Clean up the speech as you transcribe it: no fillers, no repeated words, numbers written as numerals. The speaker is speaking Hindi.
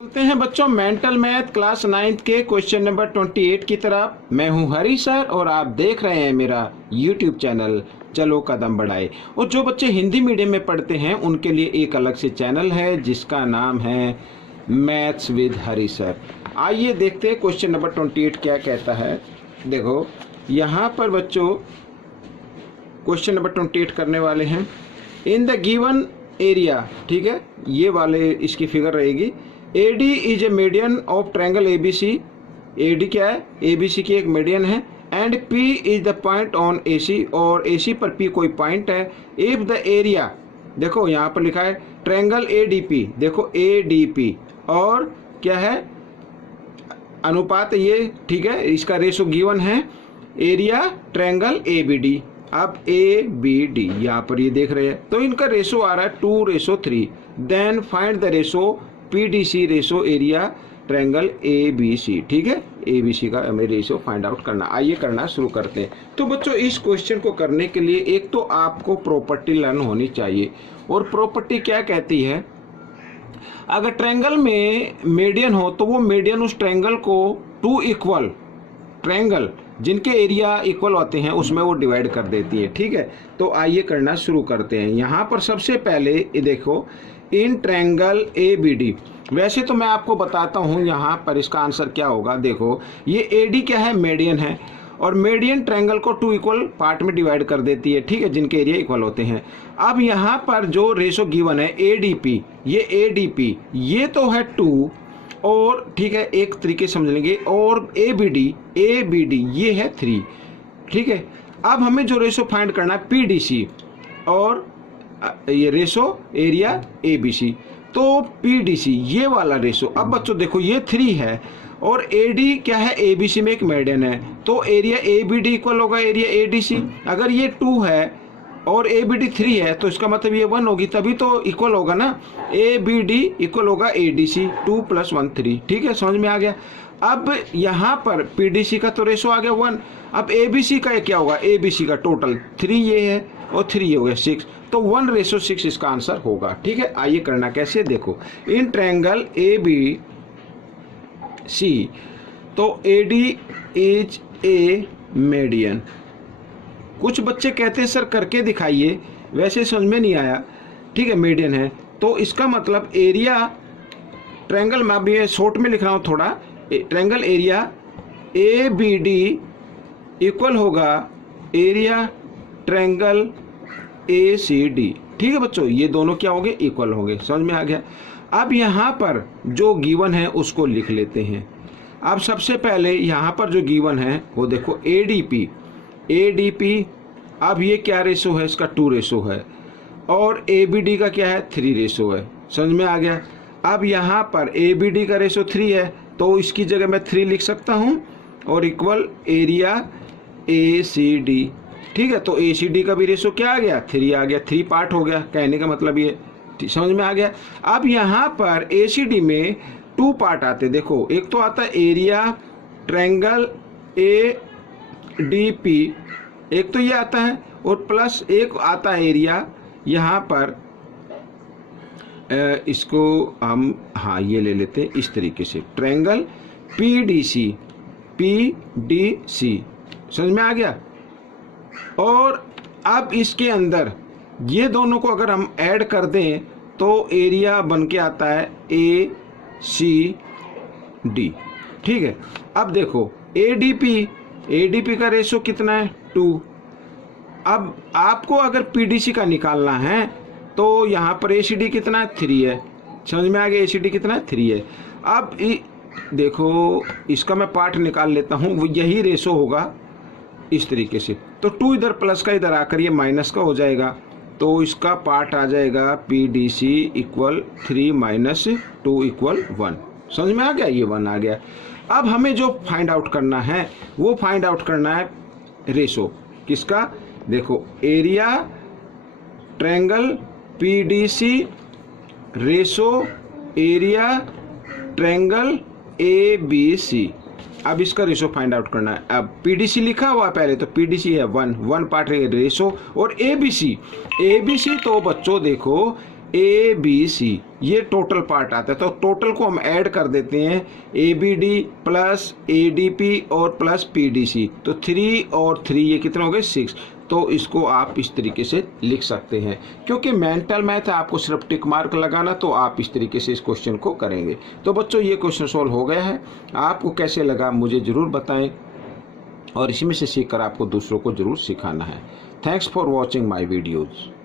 चलते हैं बच्चों मेंटल मैथ क्लास 9th के क्वेश्चन नंबर 28 की तरफ। मैं हूं हरी सर और आप देख रहे हैं मेरा यूट्यूब चैनल चलो कदम बढ़ाए। और जो बच्चे हिंदी मीडियम में पढ़ते हैं उनके लिए एक अलग से चैनल है जिसका नाम है मैथ्स विद हरी सर। आइए देखते हैं क्वेश्चन नंबर 28 क्या कहता है। देखो यहाँ पर बच्चों क्वेश्चन नंबर 28 करने वाले हैं। इन द गिवन एरिया, ठीक है, ये वाले इसकी फिगर रहेगी। AD is a median of triangle ABC। AD क्या है? ABC की एक मीडियन है। And P is the point on AC, और AC पर P कोई पॉइंट है। इफ द एरिया, देखो यहाँ पर लिखा है ट्रायंगल ADP, देखो ADP और क्या है अनुपात ये, ठीक है, इसका रेशो गिवन है। एरिया ट्रायंगल ABD, अब ABD यहाँ पर ये देख रहे हैं तो इनका रेशो आ रहा है 2:3। Then find the ratio PDC, ratio area triangle ABC, ठीक है, ABC का हमें रेशो फाइंड आउट करना। आइए करना शुरू करते हैं। तो बच्चों इस क्वेश्चन को करने के लिए एक तो आपको प्रॉपर्टी लर्न होनी चाहिए। और प्रॉपर्टी क्या कहती है, अगर ट्रायंगल में मीडियन हो तो वो मीडियन उस ट्रायंगल को 2 इक्वल ट्रायंगल जिनके एरिया इक्वल होते हैं उसमें वो डिवाइड कर देती है, ठीक है। तो आइए करना शुरू करते हैं। यहाँ पर सबसे पहले ये देखो इन ट्रायंगल ABD, वैसे तो मैं आपको बताता हूँ यहाँ पर इसका आंसर क्या होगा। देखो ये AD क्या है, मीडियन है, और मीडियन ट्रायंगल को 2 इक्वल पार्ट में डिवाइड कर देती है, ठीक है, जिनके एरिया इक्वल होते हैं। अब यहाँ पर जो रेशो गिवन है ADP, ये ADP ये तो है 2, और ठीक है एक तरीके समझ लेंगे, और ABD ये है 3, ठीक है। अब हमें जो रेशो फाइंड करना है PDC और ये रेशो एरिया ABC, तो PDC ये वाला रेशो। अब बच्चों देखो ये 3 है और AD क्या है, ABC में एक मीडियन है, तो एरिया ABD इक्वल होगा एरिया ADC। अगर ये 2 है और ABD 3 है तो इसका मतलब ये 1 होगी, तभी तो इक्वल होगा ना। ABD इक्वल होगा ADC, 2 + 1 3, ठीक है, समझ में आ गया। अब यहाँ पर PDC का तो रेशो आ गया 1। अब ABC का क्या होगा, ABC का टोटल 3 ये है और 3 ये हो गया 6, तो 1:6 इसका आंसर होगा, ठीक है। आइए करना कैसे, देखो इन ट्रायंगल ABC तो AD इज ए मीडियन। कुछ बच्चे कहते हैं सर करके दिखाइए, वैसे समझ में नहीं आया, ठीक है, मीडियन है तो इसका मतलब एरिया ट्रायंगल में, अभी शॉर्ट में लिख रहा हूँ थोड़ा, ट्रायंगल एरिया ABD इक्वल होगा एरिया ट्रायंगल ACD, ठीक है बच्चों, ये दोनों क्या होंगे, इक्वल होंगे, समझ में आ गया। अब यहाँ पर जो गिवन है उसको लिख लेते हैं। अब सबसे पहले यहाँ पर जो गिवन है वो देखो ADP, अब ये क्या रेशो है, इसका 2 रेशो है, और ABD का क्या है, 3 रेशो है, समझ में आ गया। अब यहाँ पर ABD का रेशो 3 है तो इसकी जगह मैं 3 लिख सकता हूँ, और इक्वल एरिया ACD, ठीक है। तो ACD का भी रेशो क्या आ गया, 3 आ गया, 3 पार्ट हो गया, कहने का मतलब ये समझ में आ गया। अब यहाँ पर ACD में 2 पार्ट आते, देखो एक तो आता है एरिया ट्रायंगल ADP, एक तो ये आता है, और प्लस एक आता है एरिया यहाँ पर इसको हम हाँ ये ले लेते हैं इस तरीके से, ट्रायंगल PDC, समझ में आ गया। और अब इसके अंदर ये दोनों को अगर हम ऐड कर दें तो एरिया बन के आता है ACD, ठीक है। अब देखो ADP का रेशो कितना है, 2। अब आपको अगर PDC का निकालना है तो यहाँ पर ACD कितना है, 3 है, समझ में आ गया, ACD कितना है, 3 है। अब देखो इसका मैं पार्ट निकाल लेता हूँ, यही रेशो होगा इस तरीके से, तो 2 इधर प्लस का इधर आकर ये माइनस का हो जाएगा, तो इसका पार्ट आ जाएगा PDC इक्वल 3 - 2 इक्वल 1, समझ में आ गया, ये 1 आ गया। अब हमें जो फाइंड आउट करना है वो फाइंड आउट करना है रेशो किसका, देखो area triangle PDC ratio area triangle ABC। अब इसका रेशो फाइंड आउट करना है। अब PDC लिखा हुआ है पहले, तो PDC है 1 पार्ट रेशो, और ABC तो बच्चों देखो ए बी सी ये टोटल पार्ट आता है, तो टोटल को हम ऐड कर देते हैं A B D plus A D P और प्लस पी डी सी, तो 3 और 3 ये कितने हो गए 6। तो इसको आप इस तरीके से लिख सकते हैं। क्योंकि मेंटल मैथ है, आपको सिर्फ टिक मार्क लगाना, तो आप इस तरीके से इस क्वेश्चन को करेंगे। तो बच्चों ये क्वेश्चन सॉल्व हो गया है, आपको कैसे लगा मुझे ज़रूर बताएं और इसी में से सीखकर आपको दूसरों को ज़रूर सिखाना है। Thanks for watching my videos.